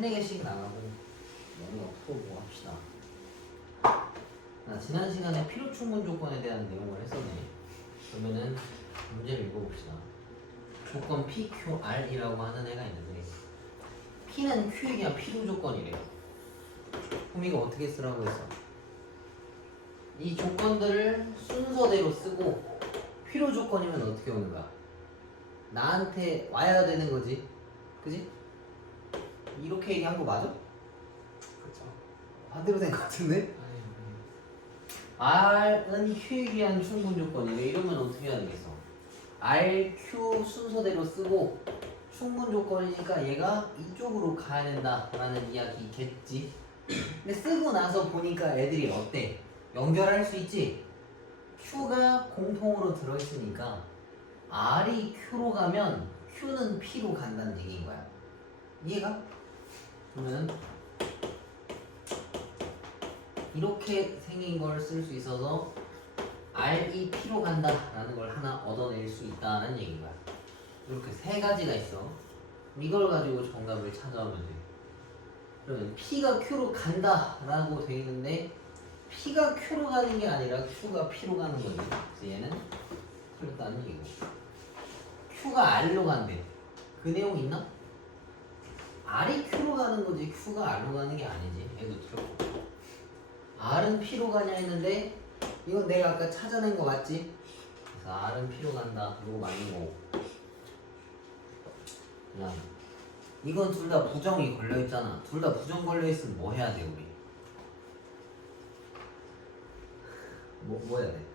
세네 개씩 나가고 너무 풀어보고 합시다. 지난 시간에 필요 충분 조건에 대한 내용을 했었네. 그러면은 문제를 읽어봅시다. 조건 PQR이라고 하는 애가 있는데 P는 Q에 대한 필요 조건이래요. 그럼 이거 어떻게 쓰라고 했어? 이 조건들을 순서대로 쓰고 필요 조건이면 어떻게 오는가? 나한테 와야 되는 거지. 그지? 이렇게 얘기한 거 맞아? 그렇죠. 반대로 된 거 같은데? R은 Q에 의한 충분 조건이래. 이러면 어떻게 해야 되겠어? R, Q 순서대로 쓰고 충분 조건이니까 얘가 이쪽으로 가야 된다라는 이야기겠지. 근데 쓰고 나서 보니까 애들이 어때? 연결할 수 있지? Q가 공통으로 들어있으니까 R이 Q로 가면 Q는 P로 간다는 얘기인 거야. 이해가? 그러면 이렇게 생긴 걸 쓸 수 있어서 R이 P로 간다라는 걸 하나 얻어낼 수 있다는 얘기인 거야. 이렇게 세 가지가 있어. 이걸 가지고 정답을 찾아오면 돼. 그러면 P가 Q로 간다라고 돼 있는데 P가 Q로 가는 게 아니라 Q가 P로 가는 거지. 그래서 얘는 틀렸다는 얘기고. Q가 R로 간대. 그 내용 있나? R이 Q로 가는 거지 Q가 R로 가는 게 아니지. 얘도 틀렸고. R은 P로 가냐 했는데 이건 내가 아까 찾아낸 거 맞지? 그래서 R은 P로 간다. 이거 맞는 거고. 그냥 이건 둘 다 부정이 걸려있잖아. 둘 다 부정 걸려있으면 뭐 해야 돼 우리? 뭐 해야 돼?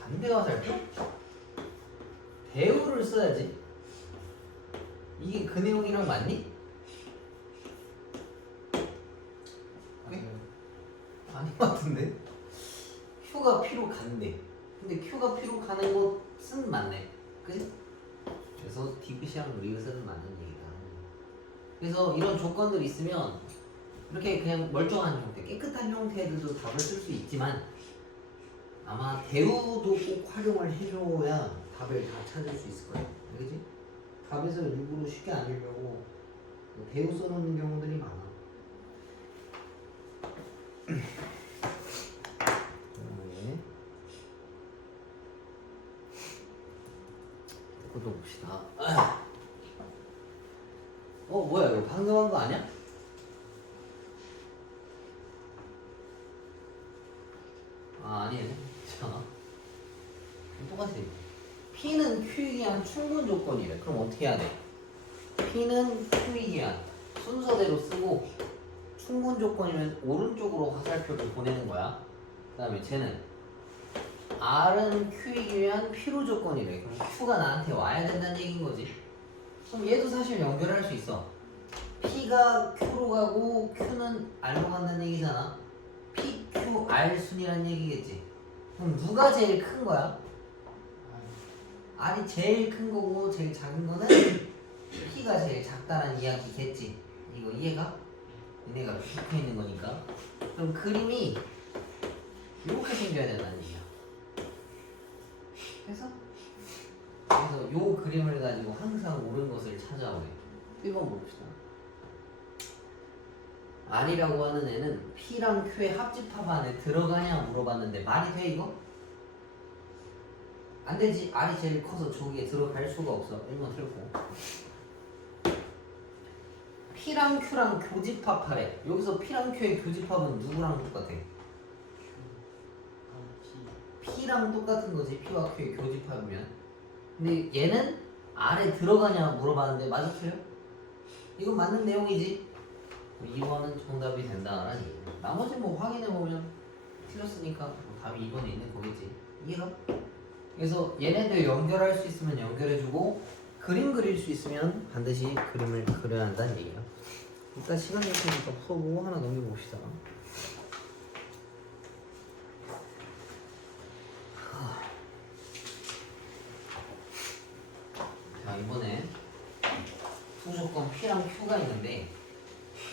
반대와 살펴? 대우를 써야지. 이게 그 내용이랑 맞니? 아닌 것 같은데? Q가 P로 간대. 근데 Q가 P로 가는 것은 맞네. 그치? 그래서 디귿이랑 리귿은 맞는 얘기다. 그래서 이런 조건들이 있으면 이렇게 그냥 멀쩡한 형태, 깨끗한 형태들도 답을 쓸 수 있지만 아마 대우도 꼭 활용을 해줘야 답을 다 찾을 수 있을 거야. 그치? 답에서 일부러 쉽게 안 읽려고 대우 써놓는 경우들이 많아. 이것도 봅시다. 뭐야 이거 방금 한 거 아니야? 아니네. 자, 똑같아. P는 Q에 의한 충분 조건이래. 그럼 어떻게 해야 돼? P는 Q에 의한 순서대로 쓰고 충분 조건이면 오른쪽으로 화살표를 보내는 거야. 그 다음에 쟤는 R은 Q에 의한 필요 조건이래. 그럼 Q가 나한테 와야 된다는 얘기인 거지. 그럼 얘도 사실 연결할 수 있어. P가 Q로 가고 Q는 R로 간다는 얘기잖아. P, Q, R 순이라는 얘기겠지. 그럼 누가 제일 큰 거야? R이 제일 큰 거고 제일 작은 거는 P가 제일 작다는 이야기겠지. 이거 이해가? 얘네가 붙어 있는 거니까. 그럼 그림이 이렇게 생겨야 된다는 얘기야. 그래서 요 그림을 가지고 항상 옳은 것을 찾아오래. 1번 봅시다. R이라고 하는 애는 P랑 Q의 합집합 안에 들어가냐 물어봤는데 말이 돼 이거? 안 되지. R이 제일 커서 저기에 들어갈 수가 없어. 1번 틀렸고. P랑 Q랑 교집합하래. 여기서 P랑 Q의 교집합은 누구랑 똑같아? P랑 똑같은 거지. P와 Q의 교집합이면. 근데 얘는 R에 들어가냐 물어봤는데 맞아 틀려? 이건 맞는 내용이지. 2번은 정답이 된다라는 얘기야. 나머지 뭐 확인해보면 틀렸으니까 뭐 답이 2번에 있는 거겠지. 이해가? 그래서 얘네들 연결할 수 있으면 연결해주고 그림 그릴 수 있으면 반드시 그림을 그려야 한다는 얘기야. 일단 시간 될 테니까 풀어보고 하나 넘겨봅시다. 자, 이번에 두 조건 P랑 Q가 있는데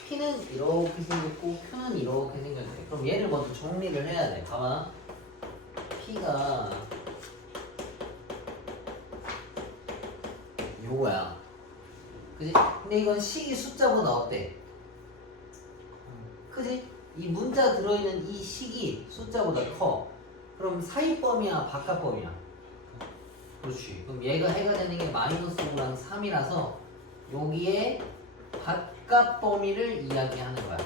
P는 이렇게 생겼고 Q는 이렇게 생겼대. 그럼 얘를 먼저 정리를 해야 돼. 봐봐. P가 요거야. 그지? 근데 이건 식이 숫자보다 어때? 그지? 이 문자 들어있는 이 식이 숫자보다 커. 그럼 사이범위야 바깥범위야? 그렇지. 그럼 얘가 해가 되는 게 마이너스 5랑 3이라서 여기에 바깥범위를 이야기하는 거야.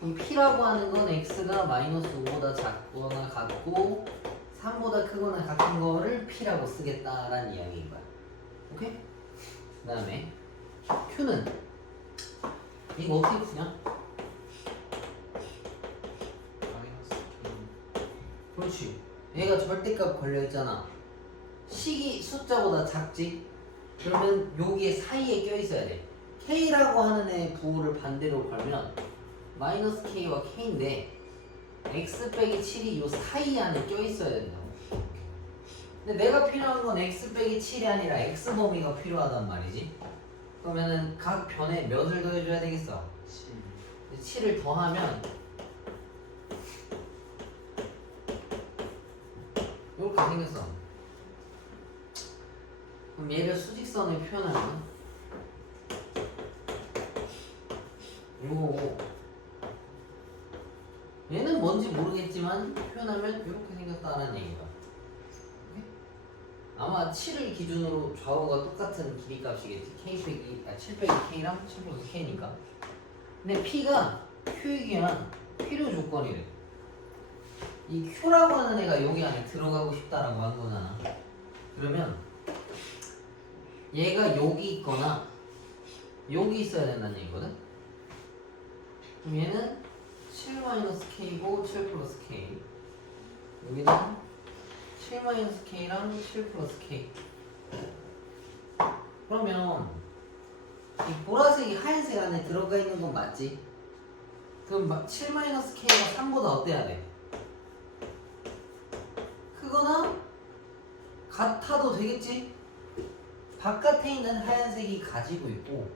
그럼 P라고 하는 건 X가 마이너스 5보다 작거나 같고 3보다 크거나 같은 거를 P라고 쓰겠다라는 이야기인 거야. 오케이? 그 다음에 Q는 이거 어떻게 푸냐? 그렇지. 얘가 절대값 걸려있잖아. 식이 숫자보다 작지? 그러면 여기에 사이에 껴있어야 돼. K라고 하는 애 부호를 반대로 걸면 마이너스 K와 K인데 X 빼기 7이 요 사이 안에 껴있어야 된다고. 근데 내가 필요한 건 X 빼기 7이 아니라 X 범위가 필요하단 말이지. 그러면은 각 변에 몇을 더해줘야 되겠어? 7을 더하면 이렇게 생겼어. 그럼 얘를 수직선에 표현하면 요거 얘는 뭔지 모르겠지만 표현하면 이렇게 생겼다는 얘기가. 아마 7을 기준으로 좌우가 똑같은 길이 값이겠지. K 빼기 7 빼기 K랑 7 플러스 K니까. 근데 P가 Q이기랑 필요 조건이래. 이 Q라고 하는 애가 여기 안에 들어가고 싶다라고 한 거잖아. 그러면 얘가 여기 있거나 여기 있어야 된다는 얘기거든. 그럼 얘는 7-K고 7 플러스 K. 여기는 7-K랑 7 플러스 K. 그러면 이 보라색이 하얀색 안에 들어가 있는 건 맞지? 그럼 7-K가 3보다 어때야 돼? 크거나 같아도 되겠지? 바깥에 있는 하얀색이 가지고 있고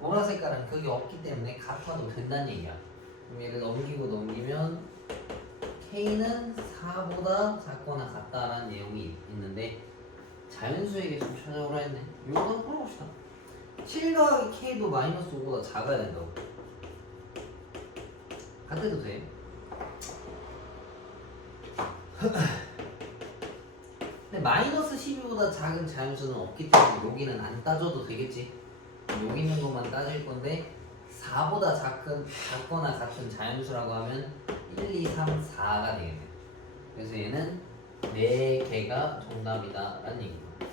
보라색 깔은 그게 없기 때문에 같아도 된다는 얘기야. 그럼 얘를 넘기면 K는 4보다 작거나 같다라는 내용이 있는데 자연수에게 좀 찾아오라 했네. 이거 한번 풀어봅시다. 7 더하기 K도 마이너스 5보다 작아야 된다고. 같아도 돼. 근데 마이너스 12보다 작은 자연수는 없기 때문에 여기는 안 따져도 되겠지. 여기 있는 것만 따질 건데 4보다 작거나 같은 자연수라고 하면 1, 2, 3, 4가 되겠네. 그래서 얘는 4개가 정답이다 라는 얘기입니다.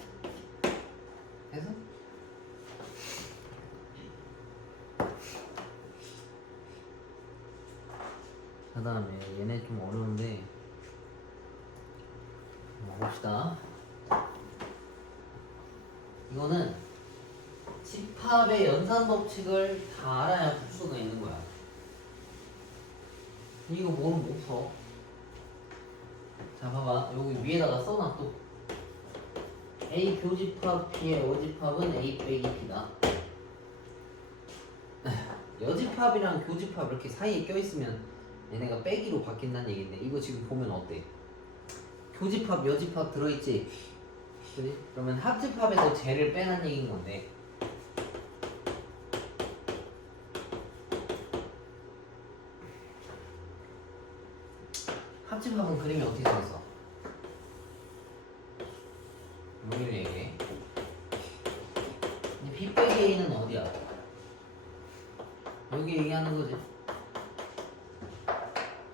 그래서 그 다음에 얘네 좀 어려운데 봅시다. 이거는 집합의 연산 법칙을 다 알아야 풀 수가 있는 거야. 이거 뭐는 못 풀어. 자 봐봐, 여기 위에다가 써놔. 또 A 교집합 B의 여집합은 A 빼기 B다. 여집합이랑 교집합 이렇게 사이에 껴있으면 얘네가 빼기로 바뀐다는 얘기인데 이거 지금 보면 어때? 교집합, 여집합 들어있지? 그치? 그러면 합집합에서 쟤를 빼는 얘기인 건데 합집합은 그림이 어떻게 생겼어? 여기를 얘기해. 근데 B 빼기 A는 어디야? 여기 얘기하는 거지.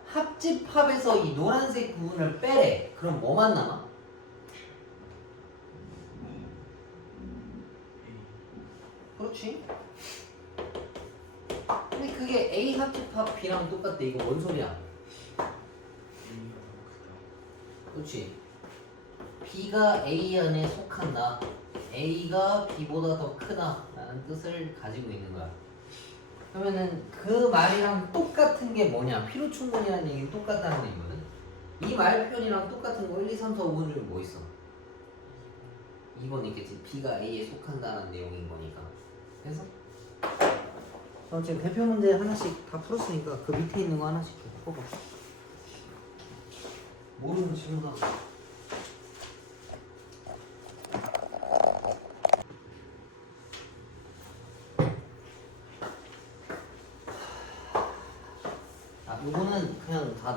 합집합에서 이 노란색 부분을 빼래. 그럼 뭐만 남아? 그렇지. 근데 그게 A 합집합 B랑 똑같대. 이거 뭔 소리야? 그렇지. B가 A 안에 속한다. A가 B보다 더 크다 라는 뜻을 가지고 있는 거야. 그러면은 그 말이랑 똑같은 게 뭐냐? 피로충분이라는 얘기는 똑같다는 얘기거든. 이 말 표현이랑 똑같은 거 1, 2, 3, 4, 5번 중에 뭐 있어? 2번 있겠지. B가 A에 속한다는 내용인 거니까. 그래서 그럼 지금 대표 문제 하나씩 다 풀었으니까 그 밑에 있는 거 하나씩 뽑아. 모르는 질문하고.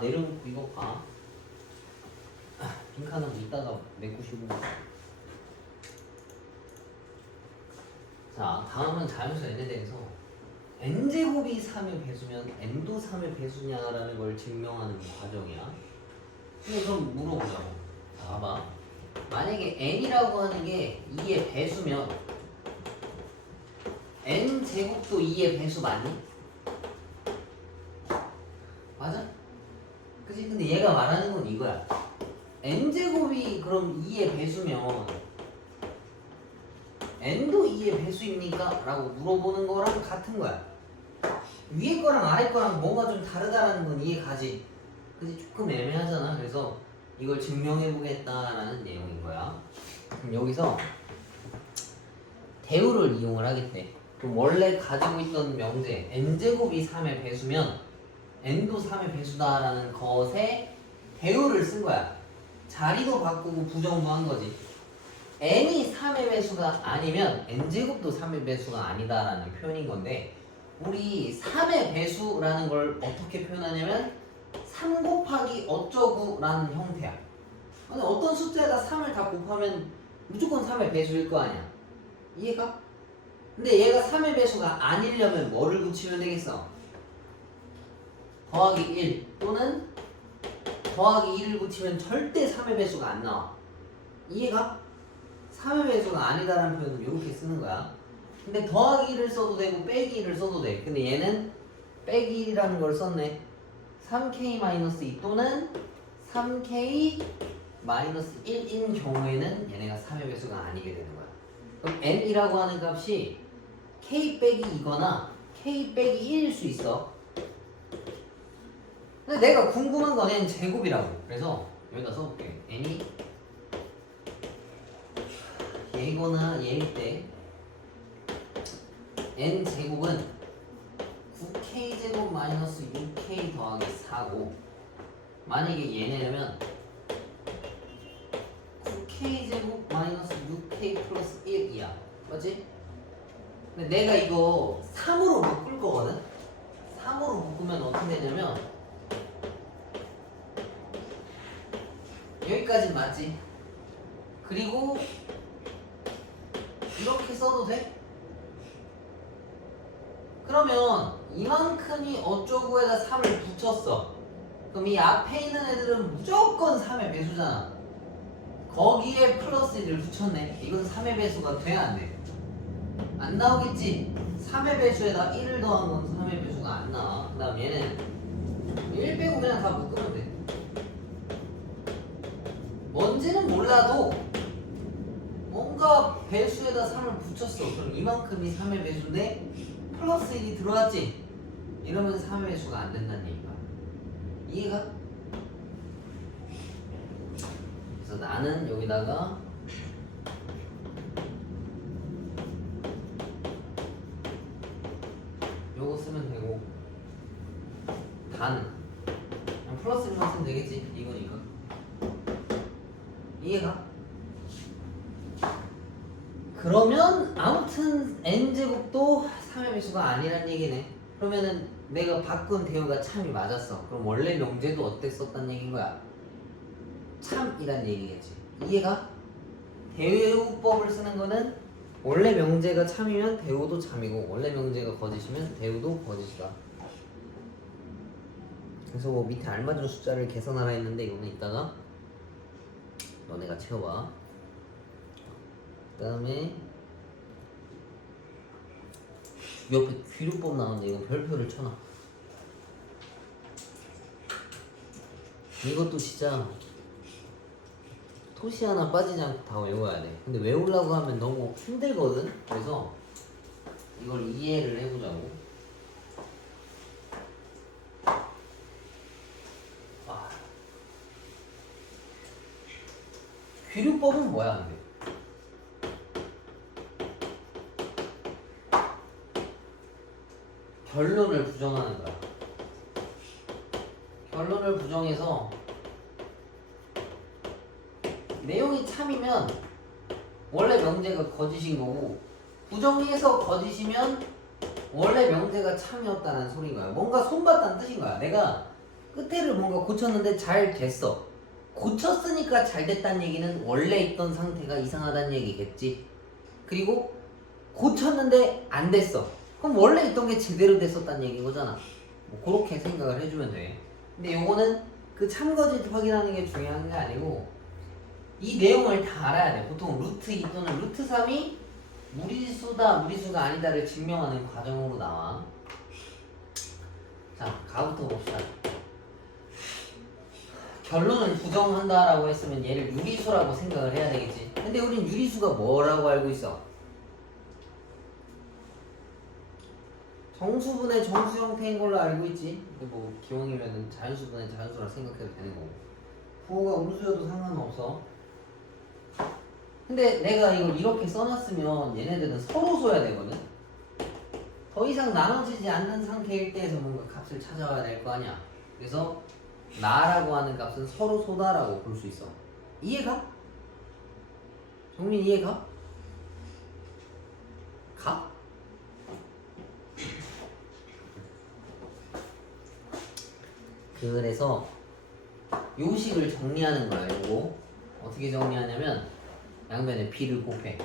내려놓고 이거 봐. 빈칸은 이따가 메꾸시고. 자, 다음은 자연수 n에 대해서 n제곱이 3의 배수면 n도 3의 배수냐라는 걸 증명하는 과정이야. 근데 그럼 물어보자고. 자, 봐봐. 만약에 n이라고 하는 게 2의 배수면 n제곱도 2의 배수 맞니? 맞아? 그치? 근데 얘가 말하는 건 이거야. n제곱이 그럼 2의 배수면 n도 2의 배수입니까? 라고 물어보는 거랑 같은 거야. 위에 거랑 아래 거랑 뭔가 좀 다르다라는 건 이해가지. 그치? 조금 애매하잖아. 그래서 이걸 증명해 보겠다라는 내용인 거야. 그럼 여기서 대우를 이용을 하겠대. 그럼 원래 가지고 있던 명제 n제곱이 3의 배수면 n도 3의 배수다라는 것에 대우를 쓴 거야. 자리도 바꾸고 부정도 한 거지. n이 3의 배수가 아니면 n제곱도 3의 배수가 아니다라는 표현인 건데, 우리 3의 배수라는 걸 어떻게 표현하냐면 3 곱하기 어쩌구라는 형태야. 근데 어떤 숫자에다 3을 다 곱하면 무조건 3의 배수일 거 아니야. 이해가? 근데 얘가 3의 배수가 아니려면 뭐를 붙이면 되겠어? 더하기 1 또는 더하기 1을 붙이면 절대 3의 배수가 안 나와. 이해가? 3의 배수가 아니다라는 표현은 이렇게 쓰는 거야. 근데 더하기 1을 써도 되고 빼기 1을 써도 돼. 근데 얘는 빼기 1이라는 걸 썼네. 3k-2 또는 3k-1인 경우에는 얘네가 3의 배수가 아니게 되는 거야. 그럼 n이라고 하는 값이 k 빼기 2거나 k 빼기 1일 수 있어. 근데 내가 궁금한 건 n 제곱이라고. 그래서 여기다 써볼게. n이 얘거나 얘일 때 n 제곱은 9k 제곱 마이너스 6k 더하기 4고, 만약에 얘네라면 9k 제곱 마이너스 6k 플러스 1이야. 맞지? 근데 내가 이거 3으로 묶을 거거든? 3으로 묶으면 어떻게 되냐면 여기까지 맞지? 그리고 이렇게 써도 돼? 그러면 이만큼이 어쩌고에다 3을 붙였어. 그럼 이 앞에 있는 애들은 무조건 3의 배수잖아. 거기에 플러스 1을 붙였네. 이건 3의 배수가 돼? 안 돼? 안 나오겠지? 3의 배수에다 1을 더한 건 3의 배수가 안 나와. 그 다음 얘는 1 빼고 그냥 다 묶으면 돼. 뭔지는 몰라도 뭔가 배수에다 3을 붙였어. 그럼 이만큼이 3의 배수인데 플러스 1이 들어왔지? 이러면 3의 배수가 안 된다는 얘기야. 이해가? 그래서 나는 여기다가 요거 쓰면 되고, 다는 그냥 플러스 1만 쓰면 되겠지? 이거니까. 이해가? 그러면 아무튼 n제곱도 3의 배수가 아니란 얘기네. 그러면은 내가 바꾼 대우가 참이 맞았어. 그럼 원래 명제도 어땠었단 얘기인 거야? 참이란 얘기겠지. 이해가? 대우법을 쓰는 거는 원래 명제가 참이면 대우도 참이고, 원래 명제가 거짓이면 대우도 거짓이다. 그래서 뭐 밑에 알맞은 숫자를 계산하라 했는데 이거는 이따가 너네가 채워봐. 그 다음에 옆에 귀류법 나오는데 이거 별표를 쳐놔. 이것도 진짜 토시 하나 빠지지 않고 다 외워야 돼. 근데 외우려고 하면 너무 힘들거든. 그래서 이걸 이해를 해보자고. 귀류법은 뭐야 근데? 결론을 부정하는 거야. 결론을 부정해서 내용이 참이면 원래 명제가 거짓인 거고, 부정해서 거짓이면 원래 명제가 참이었다는 소리인 거야. 뭔가 손봤다는 뜻인 거야. 내가 끝에를 뭔가 고쳤는데 잘 됐어. 고쳤으니까 잘 됐다는 얘기는 원래 있던 상태가 이상하다는 얘기겠지. 그리고 고쳤는데 안 됐어. 그럼 원래 있던 게 제대로 됐었다는 얘기인 거잖아. 뭐 그렇게 생각을 해주면 돼. 근데 요거는 그 참거짓 확인하는 게 중요한 게 아니고 이 내용을 다 알아야 돼. 보통 루트 2 또는 루트 3이 무리수다 무리수가 아니다를 증명하는 과정으로 나와. 자, 가부터 봅시다. 결론을 부정한다라고 했으면 얘를 유리수라고 생각을 해야 되겠지. 근데 우린 유리수가 뭐라고 알고 있어? 정수분의 정수 형태인 걸로 알고 있지. 근데 뭐 기왕이면은 자연수분의 자연수라 생각해도 되는 거고. 부호가 음수여도 상관없어. 근데 내가 이걸 이렇게 써놨으면 얘네들은 서로 써야 되거든. 더 이상 나눠지지 않는 상태일 때에서 뭔가 값을 찾아와야 될 거 아니야. 그래서 나라고 하는 값은 서로 소다라고 볼 수 있어. 이해가? 정민 이해가? 가? 그래서 요식을 정리하는 거야. 이거 어떻게 정리하냐면 양변에 b를 곱해.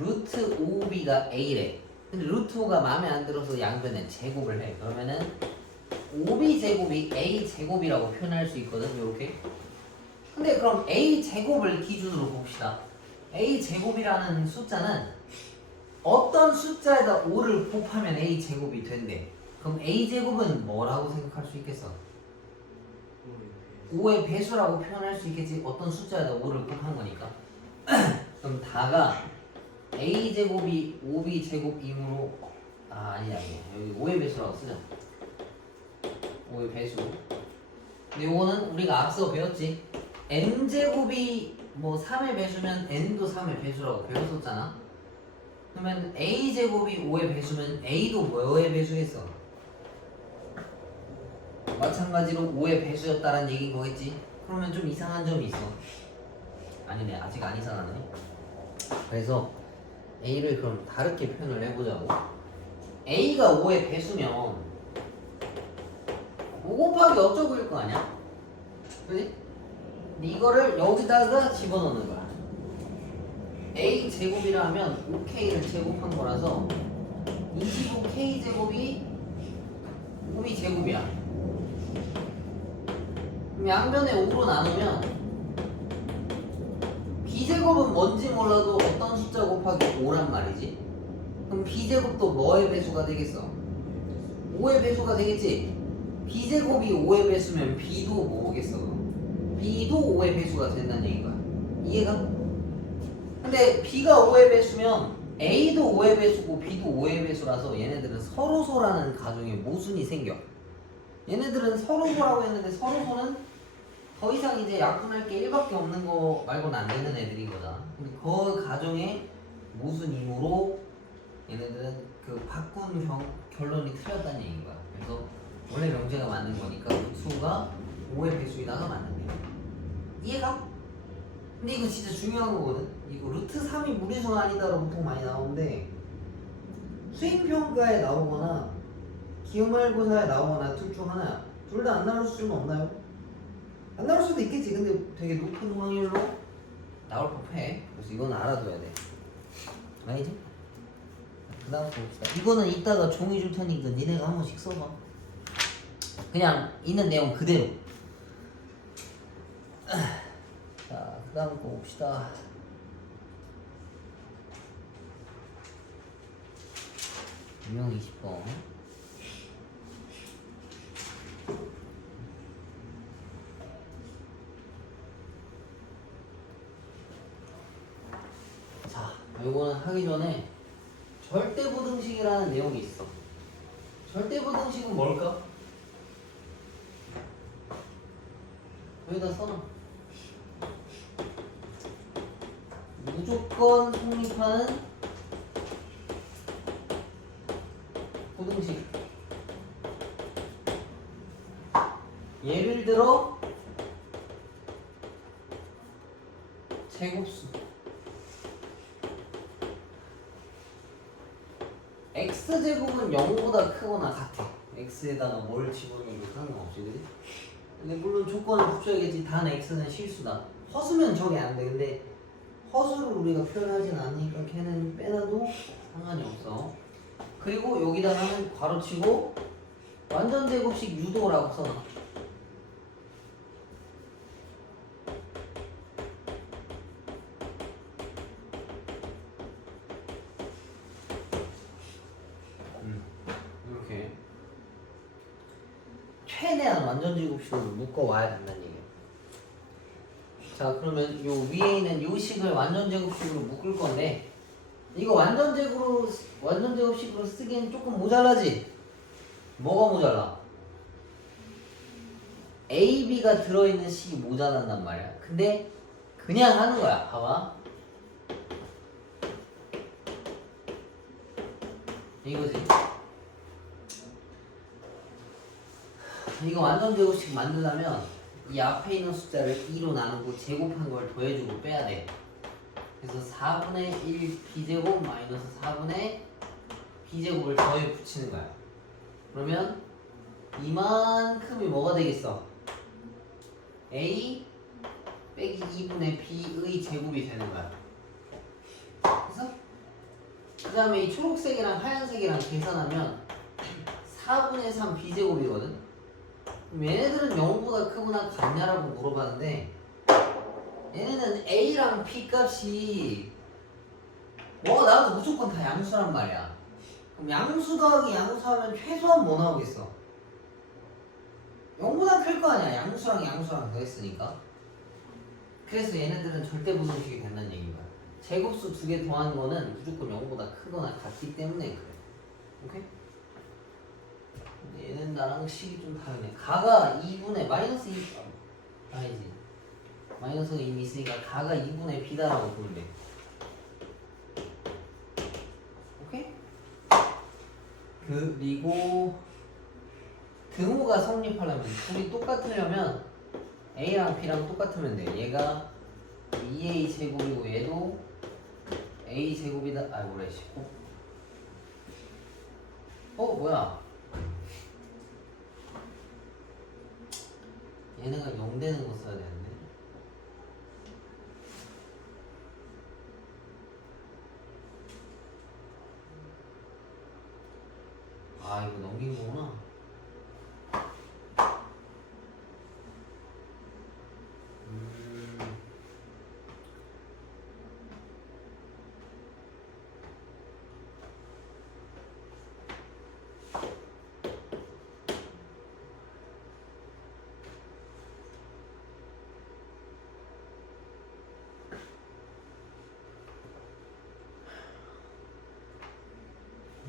루트 5b가 a래. 근데 루트 5가 마음에 안 들어서 양변에 제곱을 해. 그러면은 5b 제곱이 a 제곱이라고 표현할 수 있거든. 이렇게. 근데 그럼 a 제곱을 기준으로 봅시다. a 제곱이라는 숫자는 어떤 숫자에다 5를 곱하면 a 제곱이 된대. 그럼 a 제곱은 뭐라고 생각할 수 있겠어? 5의 배수라고 표현할 수 있겠지. 어떤 숫자에다 5를 곱한 거니까. 그럼 다가 a 제곱이 5b 제곱이므로 아니야. 여기 5의 배수라고 쓰자. 5의 배수. 근데 이거는 우리가 앞서 배웠지. n 제곱이 뭐 3의 배수면 n도 3의 배수라고 배웠었잖아. 그러면 a 제곱이 5의 배수면 a도 뭐의 배수겠어? 마찬가지로 5의 배수였다라는 얘기인 거겠지. 그러면 좀 이상한 점이 있어. 아니네, 아직 안 이상하네. 그래서 a를 그럼 다르게 표현을 해보자고. a가 5의 배수면 5 곱하기 어쩌고일 거 아니야? 그지? 근데 이거를 여기다가 집어넣는 거야. a 제곱이라 하면 5k를 제곱한 거라서 25k 제곱이 5b 제곱이야. 그럼 양변에 5로 나누면 b제곱은 뭔지 몰라도 어떤 숫자 곱하기 5란 말이지. 그럼 b제곱도 뭐의 배수가 되겠어? 5의 배수가 되겠지. b제곱이 5의 배수면 b도 뭐겠어? b도 5의 배수가 된다는 얘기인 거야. 이해가? 근데 b가 5의 배수면 a도 5의 배수고 b도 5의 배수라서 얘네들은 서로소라는 가정에 모순이 생겨. 얘네들은 서로소라고 했는데 서로소는 더 이상 이제 약분할 게 1밖에 없는 거 말고는 안 되는 애들인 거잖아. 근데 그 가정의 모순이므로 얘네들은 그 바꾼 결론이 틀렸다는 얘기인 거야. 그래서 원래 명제가 맞는 거니까 수가 5의 배수에다가 맞는 거야. 이해가? 근데 이거 진짜 중요한 거거든. 이거 루트 3이 무리수가 아니다로 보통 많이 나오는데 수행평가에 나오거나 기말고사에 나오거나 둘 중 하나야. 둘 다 안 나올 수는 없나요? 안 나올 수도 있겠지. 근데 되게 높은 확률로 나올 법해. 그래서 이건 알아둬야 돼. 알겠지? 그 다음 봅시다. 이거는 이따가 종이 줄 테니까 니네가 한 번씩 써봐. 그냥 있는 내용 그대로. 자, 그 다음 거 봅시다. 유형 20번. 자, 요거는 하기 전에 절대부등식이라는 내용이 있어. 절대부등식은 뭘까? 여기다 써놔. 무조건 성립하는 부등식. 예를 들어 제곱수 x제곱은 0보다 크거나 같아. x에다가 뭘 집어넣어도 상관없지, 그지? 근데 물론 조건을 붙여야겠지. 단 x는 실수다. 허수면 저게 안 돼. 근데 허수를 우리가 표현하진 않으니까 걔는 빼놔도 상관이 없어. 그리고 여기다가는 괄호치고 완전 제곱식 유도라고 써놔. 이렇게 최대한 완전 제곱식으로 묶어와야 된다는 얘기야. 자, 그러면 요 위에 있는 요 식을 완전 제곱식으로 묶을 건데 이거 완전 제곱식으로 쓰기엔 조금 모자라지? 뭐가 모자라? A, B가 들어있는 식이 모자란단 말이야. 근데 그냥 하는 거야. 봐봐. 이거지. 이거 완전 제곱식 만들려면 이 앞에 있는 숫자를 2로 나누고 제곱한 걸 더해주고 빼야 돼. 그래서 4분의 1 b제곱 마이너스 4분의 b제곱을 더해 붙이는 거야. 그러면 이만큼이 뭐가 되겠어? a 빼기 2분의 b의 제곱이 되는 거야. 그래서 그 다음에 이 초록색이랑 하얀색이랑 계산하면 4분의 3 b제곱이거든. 얘네들은 0보다 크거나 같냐라고 물어봤는데 얘네는 a랑 b 값이 나도 무조건 다 양수란 말이야. 그럼 양수 더하기 양수 하면 최소한 뭐 나오겠어? 0보다 클 거 아니야. 양수랑 더했으니까. 그래서 얘네들은 절대 부등식이 된다는 얘기인 거야. 제곱수 2개 더한 거는 무조건 0보다 크거나 같기 때문에 그래. 오케이? 근데 얘는 나랑 식이 좀 다르네. 가가 2분의 마이너스 2 아니지. 마이너스가 이미 있으니까 가가 2분의 b다라고 보면 돼. 오케이? 그리고 등호가 성립하려면 둘이 똑같으려면 a랑 b랑 똑같으면 돼. 얘가 2a 제곱이고 얘도 a 제곱이다. 아 뭐래 씨. 뭐야? 얘네가 0 되는 거 써야 되는데. 아 이거 넘긴 거구나.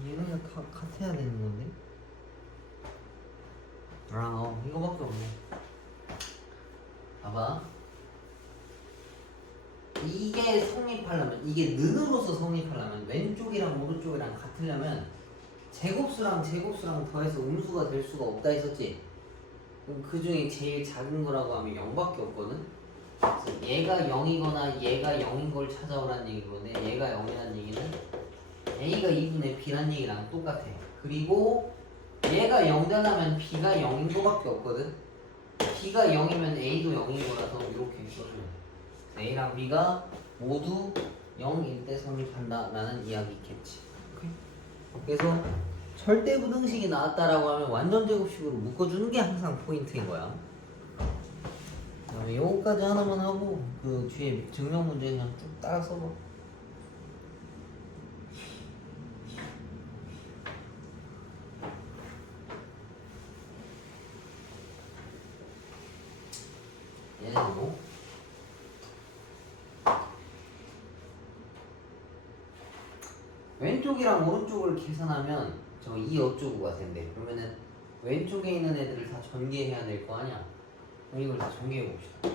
얘네가 다 같아야 되는 건데. 이거밖에 없네. 봐봐. 이게 성립하려면, 이게 는으로서 성립하려면 왼쪽이랑 오른쪽이랑 같으려면 제곱수랑 더해서 음수가 될 수가 없다 했었지. 그럼 그 중에 제일 작은 거라고 하면 0밖에 없거든. 그래서 얘가 0이거나 얘가 0인 걸 찾아오라는 얘기거든. 얘가 0이라는 얘기는 a가 2분의 b란 얘기랑 똑같아. 그리고 얘가 0 되려면 b가 0인 거밖에 없거든. b가 0이면 a도 0인 거라서 이렇게 써주면 돼. a랑 b가 모두 0일 때 성립한다 라는 이야기겠지. 오케이? 그래서 절대 부등식이 나왔다라고 하면 완전 제곱식으로 묶어주는 게 항상 포인트인 거야. 그다음에 요거까지 하나만 하고 그 뒤에 증명 문제 그냥 쭉 따라 써봐. 얘도 왼쪽이랑 오른쪽을 계산하면 저 2 어쩌고가 된대. 그러면은 왼쪽에 있는 애들을 다 전개해야 될 거 아니야. 그럼 이걸 다 전개해 봅시다.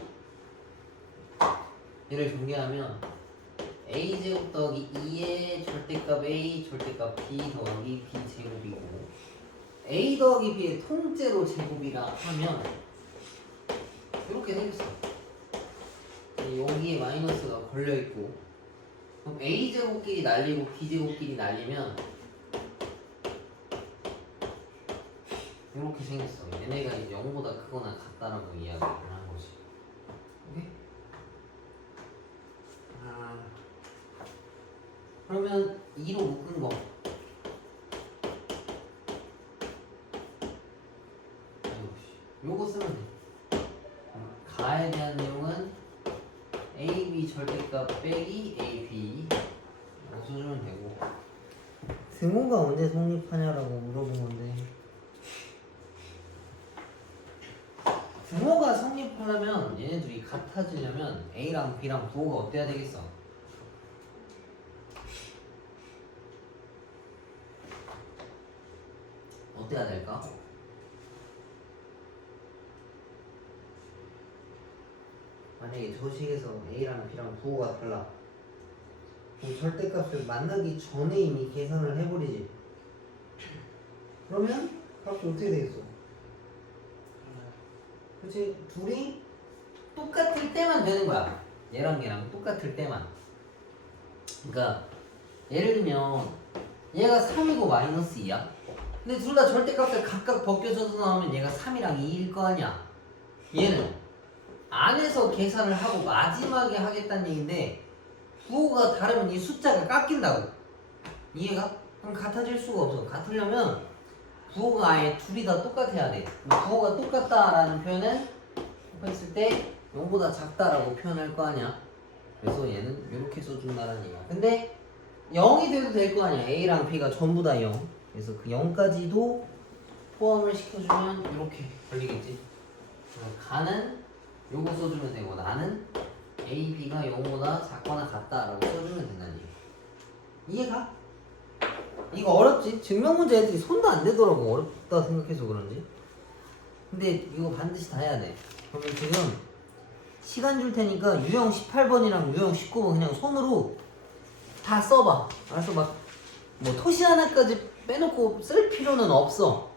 얘를 전개하면 a제곱 더하기 2의 절대값 a 절대값 b 더하기 b 제곱이고 a 더하기 b의 통째로 제곱이라 하면 이렇게 생겼어. 여기에 마이너스가 걸려있고 그럼 a제곱끼리 날리고 b제곱끼리 날리면 이렇게 생겼어. 얘네가 이제 0보다 크거나 같다라고 이야기를 하는 거지. 오케이? 그러면 2로 묶은 거. 요거 쓰면 돼. 가에 대한 내용은 A, B 절대값 빼기 A, B 이거 써주면 되고. 등호가 언제 성립하냐라고 물어본 건데, 등호가 성립하려면 얘네들이 같아지려면 A랑 B랑 부호가 어때야 되겠어? 어때야 될까? 만약에 저 식에서 A랑 B랑 부호가 달라, 그럼 절대값을 만나기 전에 이미 계산을 해버리지. 그러면 값이 어떻게 되겠어? 그치? 둘이 똑같을 때만 되는 거야. 얘랑 얘랑 똑같을 때만. 그러니까 예를 들면 얘가 3이고 마이너스 2야. 근데 둘 다 절대값을 각각 벗겨져서 나오면 얘가 3이랑 2일 거 아니야. 얘는 안에서 계산을 하고 마지막에 하겠다는 얘기인데 부호가 다르면 이 숫자가 깎인다고. 이해가? 그럼 같아질 수가 없어. 같으려면 부호가 아예 둘이 다 똑같아야 돼. 부호가 똑같다라는 표현은 했을 때 0보다 작다라고 표현할 거 아니야. 그래서 얘는 이렇게 써준다는 얘기야. 근데 0이 돼도 될 거 아니야. A랑 B가 전부 다 0. 그래서 그 0까지도 포함을 시켜주면 이렇게 걸리겠지. 가는 요거 써주면 되고, 나는 A, B가 0보다 작거나 같다라고 써주면 된다는 얘기. 이해가? 이거 어렵지? 증명문제 애들이 손도 안 대더라고. 어렵다 생각해서 그런지. 근데 이거 반드시 다 해야 돼. 그러면 지금 시간 줄 테니까 유형 18번이랑 유형 19번 그냥 손으로 다 써봐. 알았어? 막 뭐 토시 하나까지 빼놓고 쓸 필요는 없어.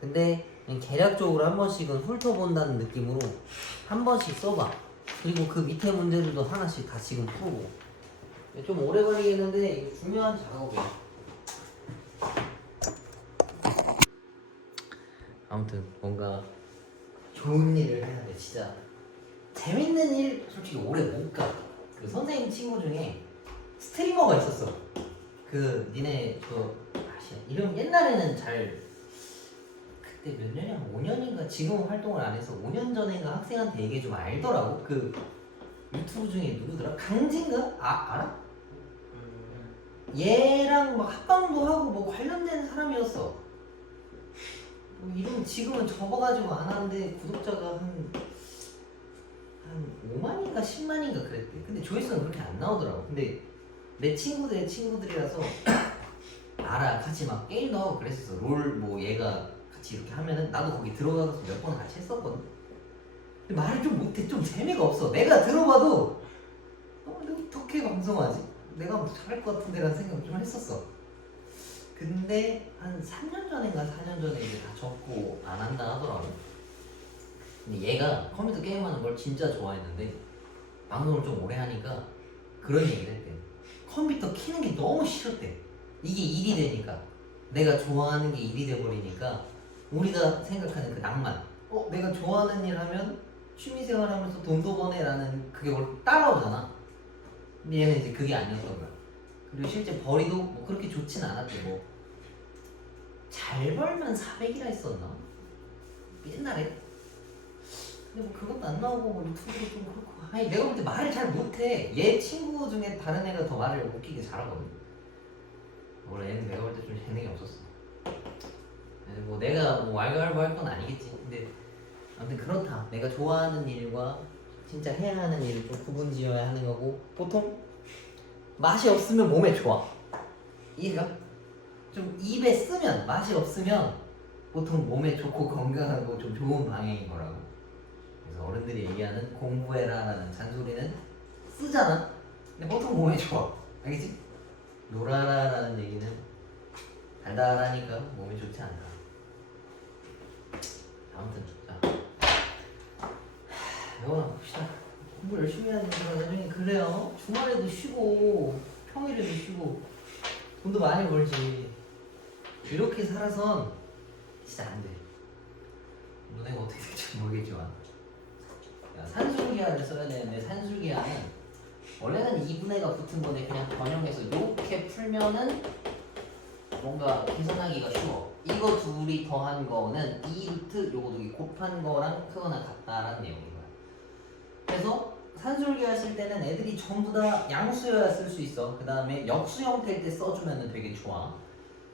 근데 그냥 개략적으로 한 번씩은 훑어본다는 느낌으로 한 번씩 써봐. 그리고 그 밑에 문제들도 하나씩 다 지금 풀고. 좀 오래 걸리겠는데 이거 중요한 작업이야. 아무튼 뭔가 좋은 일을 해야 돼. 진짜 재밌는 일 솔직히 오래 못 가. 그 선생님 친구 중에 스트리머가 있었어. 그 니네 이름 옛날에는 잘, 그때 몇 년이야? 5년인가? 지금 활동을 안 해서 5년 전인가 학생한테 얘기 좀 알더라고. 그 유튜브 중에 누구더라? 강진가? 알아? 얘랑 막 합방도 하고 뭐 관련된 사람이었어. 뭐 이름 지금은 접어가지고 안 하는데 구독자가 한 5만인가 10만인가 그랬대. 근데 조회수는 그렇게 안 나오더라고. 근데 내 친구들의 친구들이라서 알아. 같이 막 게임도 하고 그랬었어. 롤 뭐 얘가 같이 이렇게 하면은 나도 거기 들어가서 몇 번 같이 했었거든. 근데 말을 좀 못해. 좀 재미가 없어. 내가 들어봐도 어떻게 방송하지? 내가 뭐 잘할 것 같은데 라는 생각을 좀 했었어. 근데 한 3년 전인가 4년 전에 이제 다 접고 안 한다 하더라고. 근데 얘가 컴퓨터 게임하는 걸 진짜 좋아했는데 방송을 좀 오래 하니까 그런 얘기를 했대. 컴퓨터 키는 게 너무 싫었대. 이게 일이 되니까, 내가 좋아하는 게 일이 돼버리니까 우리가 생각하는 그 낭만, 내가 좋아하는 일 하면 취미생활 하면서 돈도 버네라는 그게 따라오잖아. 근데 얘는 이제 그게 아니었던 거야. 그리고 실제 벌이도 뭐 그렇게 좋진 않았대. 뭐 잘 벌면 400이라 했었나? 옛날에. 근데 뭐 그것도 안 나오고 뭐 유튜브도 좀 그렇고. 아니 내가 볼 때 말을 잘 못해. 얘 친구 중에 다른 애가 더 말을 웃기게 잘하거든. 원래 얘는 내가 볼 때 좀 재능이 없었어. 뭐 내가 뭐 왈가왈부 할 건 아니겠지. 근데 아무튼 그렇다. 내가 좋아하는 일과 진짜 해야 하는 일을 좀 구분지어야 하는 거고, 보통 맛이 없으면 몸에 좋아. 이해가? 좀 입에 쓰면 맛이 없으면 보통 몸에 좋고 건강하고 좀 좋은 방향인 거라고. 그래서 어른들이 얘기하는 공부해라라는 잔소리는 쓰잖아. 근데 보통 몸에 좋아. 알겠지? 놀아라라는 얘기는 달달하니까 몸에 좋지 않다. 아무튼 자, 이거나 봅시다. 공부 열심히 하는 분들은 나중에 그래요. 주말에도 쉬고 평일에도 쉬고 돈도 많이 벌지. 이렇게 살아선 진짜 안 돼. 너네가 어떻게 될지 모르겠지만 산술기하를 써야 되는데 산술기하는 원래는 2분의가 붙은 건데 그냥 변형해서 이렇게 풀면은 뭔가 계산하기가 쉬워. 이거 둘이 더한 거는 2루트 요거 두개 곱한 거랑 크거나 같다라는 내용인 거야. 그래서 산술기하 쓸 때는 애들이 전부 다 양수여야 쓸 수 있어. 그 다음에 역수 형태일 때 써주면 되게 좋아.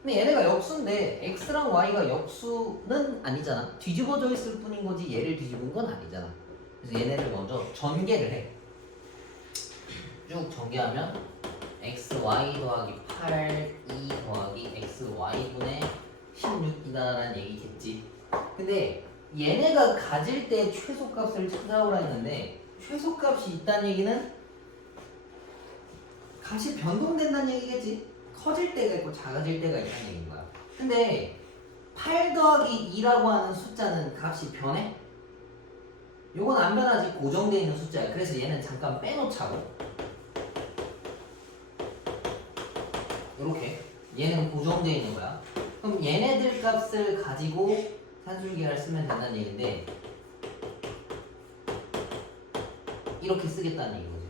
근데 얘네가 역수인데 x랑 y가 역수는 아니잖아. 뒤집어져 있을 뿐인 거지 얘를 뒤집은 건 아니잖아. 그래서 얘네를 먼저 전개를 해. 쭉 전개하면 xy 더하기 8, 2 더하기 xy분의 16이다라는 얘기겠지. 근데 얘네가 가질 때 최소값을 찾아오라 했는데 최소값이 있다는 얘기는 값이 변동된다는 얘기겠지. 커질 때가 있고 작아질 때가 있다는 얘기인 거야. 근데 8 더하기 2라고 하는 숫자는 값이 변해? 요건 안 변하지. 고정되어 있는 숫자야. 그래서 얘는 잠깐 빼놓자고. 이렇게 얘는 고정되어 있는 거야. 그럼 얘네들 값을 가지고 산술기하를 쓰면 된다는 얘기인데 이렇게 쓰겠다는 얘기인 거지.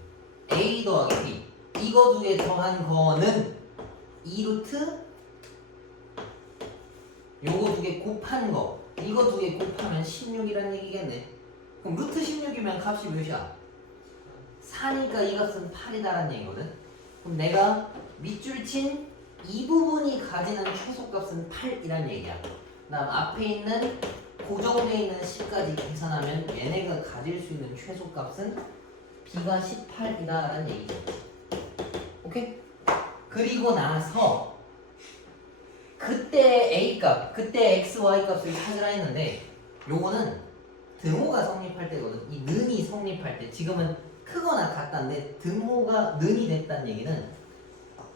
a 더하기 b 이거 두 개 더한 거는 2루트 요거 두 개 곱한 거 이거 두 개 곱하면 16이라는 얘기겠네. 그럼 루트 16이면 값이 몇이야? 4니까 이 값은 8이다라는 얘기거든. 그럼 내가 밑줄 친 이 부분이 가지는 최소값은 8이란 얘기야. 그 다음 앞에 있는 고정되어 있는 10까지 계산하면 얘네가 가질 수 있는 최소값은 b가 18이다라는 얘기죠. 오케이? 그리고 나서 그때 a값, 그때 xy 값을 찾으라 했는데 요거는 등호가 성립할 때거든. 이 는이 성립할 때 지금은 크거나 같다는데 등호가 는이 됐다는 얘기는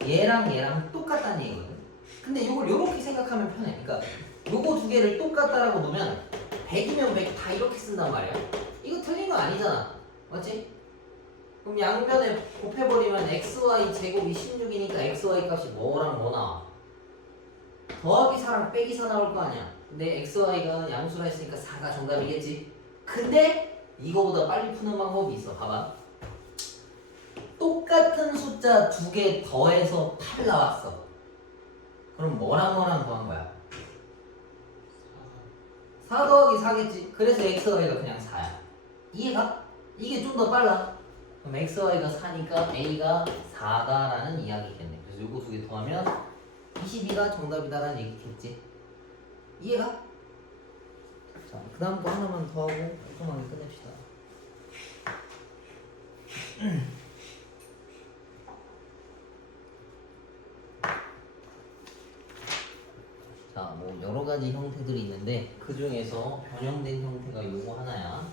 얘랑 얘랑 똑같다는 얘기거든. 근데 이걸 이렇게 생각하면 편해. 그러니까 요거 두 개를 똑같다라고 놓으면 100이면 100 다 이렇게 쓴단 말이야. 이거 틀린 거 아니잖아. 맞지? 그럼 양변에 곱해버리면 xy 제곱이 16이니까 xy 값이 뭐랑 뭐 나와? 더하기 4랑 빼기 4 나올 거 아니야. 근데 xy가 양수라 했으니까 4가 정답이겠지. 근데 이거보다 빨리 푸는 방법이 있어. 봐봐. 똑같은 숫자 두 개 더해서 8 나왔어. 그럼 뭐랑 뭐랑 더한 거야? 4 더하기 4겠지. 그래서 xy가 그냥 4야. 이해가? 이게 좀 더 빨라. 그럼 xy가 4니까 a가 4다라는 이야기겠네. 그래서 요거 두 개 더하면 22가 정답이다라는 얘기겠지. 이해가? 자, 그 다음 거 하나만 더 하고 깔끔하게 끝냅시다. 자, 뭐 여러 가지 형태들이 있는데 그 중에서 변형된 형태가 요거 하나야.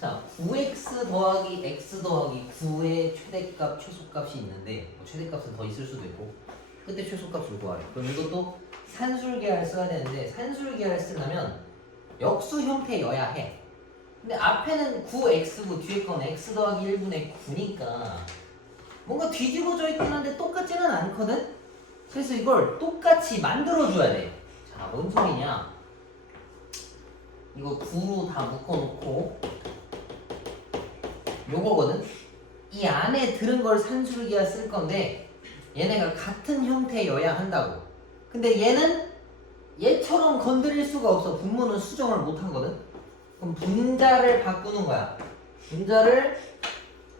자, 9x 더하기 x 더하기 9의 최대값, 최소값이 있는데 뭐 최대값은 더 있을 수도 있고 그때 최소값을 구하래. 그럼 이것도 산술계를 써야 되는데 산술계를 쓰려면 역수 형태여야 해. 근데 앞에는 9x고 뒤에 건 x 더하기 1분의 9니까 뭔가 뒤집어져 있긴 한데 똑같지는 않거든? 그래서 이걸 똑같이 만들어줘야 돼. 자, 뭔 소리냐? 이거 9로 다 묶어놓고 요거거든? 이 안에 들은 걸 산술기하 쓸 건데 얘네가 같은 형태여야 한다고. 근데 얘는 얘처럼 건드릴 수가 없어. 분모는 수정을 못 하거든? 그럼 분자를 바꾸는 거야. 분자를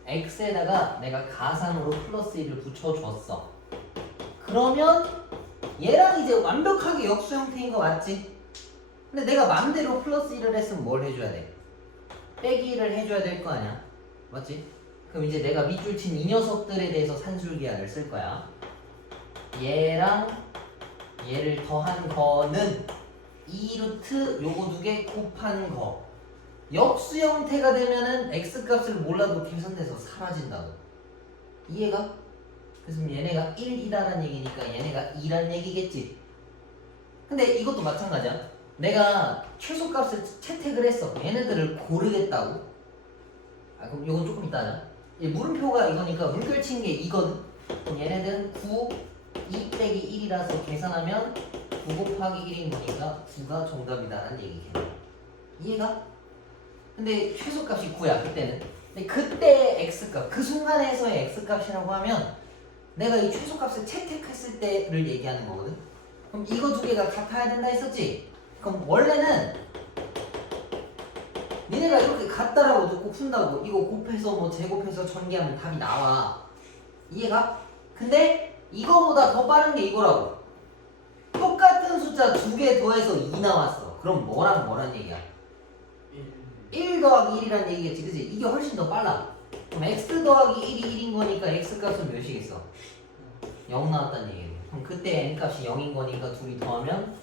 x에다가 내가 가상으로 플러스 1을 붙여줬어. 그러면 얘랑 이제 완벽하게 역수 형태인 거 맞지? 근데 내가 맘대로 플러스 1을 했으면 뭘 해줘야 돼? 빼기 1을 해줘야 될 거 아니야? 맞지? 그럼 이제 내가 밑줄 친 이 녀석들에 대해서 산술기하를 쓸 거야. 얘랑 얘를 더한 거는 2루트 요거 두 개 곱한 거. 역수 형태가 되면은 x값을 몰라도 계산돼서 사라진다고. 이해가? 그래서 얘네가 1이다라는 얘기니까 얘네가 2란 얘기겠지. 근데 이것도 마찬가지야. 내가 최소값을 채택을 했어. 얘네들을 고르겠다고. 아, 그럼 이건 조금 이따 하자. 물음표가 이거니까 물결친 게 이거든. 그럼 얘네들은 9, 2 빼기 1이라서 계산하면 9 곱하기 1인 거니까 9가 정답이다라는 얘기겠네. 이해가? 근데 최소값이 9야 그때는. 근데 그때 x값, 그 순간에서의 x값이라고 하면 내가 이 최소값을 채택했을 때를 얘기하는 거거든. 그럼 이거 두 개가 같아야 된다 했었지? 그럼 원래는 니네가 이렇게 같다라고 듣고 푼다고 이거 곱해서 뭐 제곱해서 전개하면 답이 나와. 이해가? 근데 이거보다 더 빠른 게 이거라고. 똑같은 숫자 두 개 더해서 2 나왔어. 그럼 뭐란 얘기야? 1 더하기 1이란 얘기겠지, 그치? 이게 훨씬 더 빨라. 그럼 x 더하기 1이 1인 거니까 x 값은 몇이겠어? 0 나왔다는 얘기예요. 그럼 그때 n 값이 0인 거니까 둘이 더하면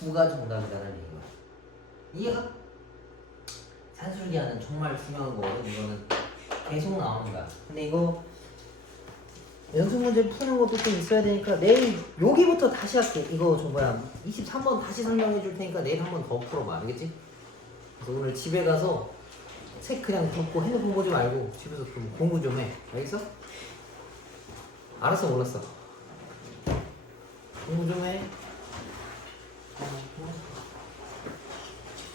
9가 정답이라는 얘기야. 이해가? 산술기하는 정말 중요한 거거든. 이거는 계속 나오는 거야. 근데 이거 연습 문제 푸는 것도 좀 있어야 되니까 내일 여기부터 다시 할게. 이거 저 뭐야 23번 다시 설명해 줄 테니까 내일 한 번 더 풀어봐. 알겠지? 그래서 오늘 집에 가서 책 그냥 덮고 핸드폰 보지 말고 집에서 좀 공부 좀 해. 알겠어? 알았어 몰랐어. 공부 좀 해.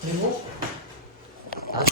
그리고